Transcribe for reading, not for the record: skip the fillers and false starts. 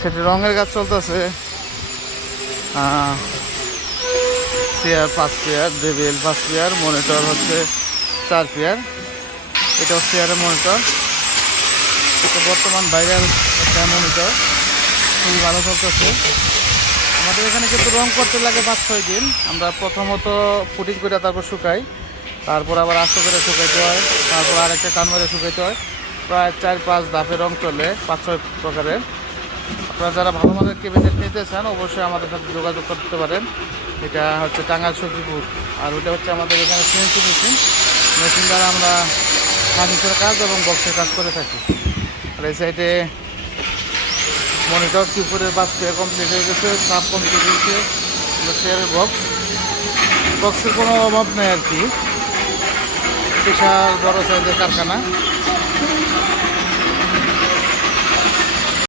সেটি রঙের কাজ চলতেছে। Chair 5 pair, table 5 pair, monitor হচ্ছে 4 পেয়ার। এটা হচ্ছে চেয়ারের মনিটর। এটা বর্তমান ভাইরাল একটা মনিটর, খুবই ভালো চলতেছে। আমাদের এখানে কিন্তু রং করতে লাগে 5-6 দিন। আমরা প্রথমত ফুটিং করে তারপর শুকাই, তারপর আবার আস্ত করে শুকাইতে হয়, তারপর আরেকটা টান মেরে শুকাইতে হয়। প্রায় 4-5 ধাপে রং চলে, 5-6 প্রকারের। আপনারা যারা ভালো মানের ক্যাবিনেট নিতে চান অবশ্যই আমাদের সাথে যোগাযোগ করতে পারেন। এটা হচ্ছে টাঙ্গাইল সখীপুর। আর ওটা হচ্ছে আমাদের এখানে সিএনসি মেশিন। মেশিন দ্বারা আমরা ফার্নিচার কাজ এবং বক্সের কাজ করে থাকি। আর এই সাইডে মনিটর কিউপুরের 5 পেয়ার কমপ্লিট হয়ে গেছে, সাব কমপ্লিট হয়েছে। চেয়ারের বক্সের কোনো অভাব নেই আর কি। বিশাল বড় সাইজের কারখানা।